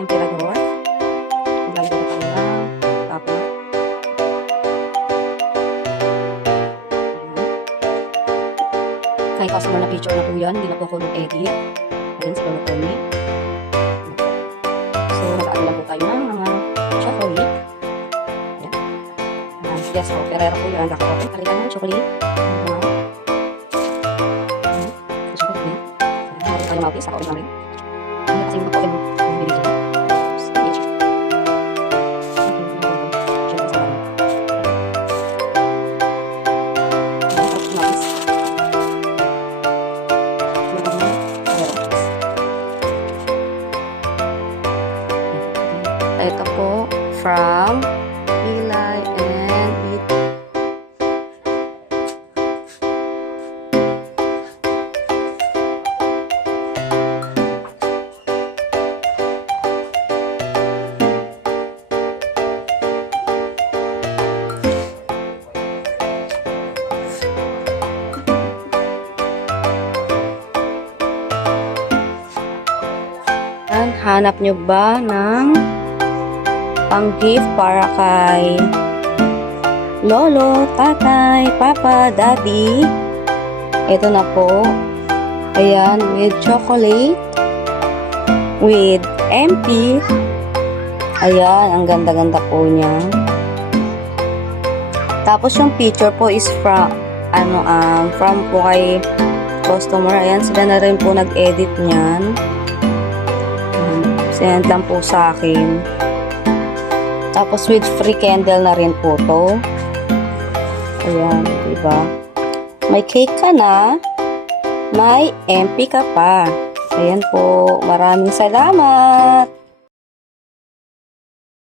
emperador. Ang ganda na kanila. Tapos, kay customer na picture na po yan, hindi na po ako nag-edit. Ayan, si Lolo Tony. So, nag-ano lang po tayo ng mga chocolate. Ayan. Yes po, Ferrero po yan. Kakapapit. Kalitan ng chocolate. Chocolate. Meron tayo mapis. Ako rin namin. Hindi kasi yung ako yung binigyan. Ito po, from Eli and It. Hanap nyo ba ng pang-gift para kay Lolo, Tatay, Papa, Daddy? Ito na po. Ayan, with chocolate, with MP. Ayan, ang ganda-ganda po niya. Tapos yung picture po is from po kay customer. Ayan, sila na rin po nag-edit niyan. Send lang po sa akin. Tapos with free candle na rin po to. Ayan, diba? May cake ka na. May MP ka pa. Ayan po. Maraming salamat.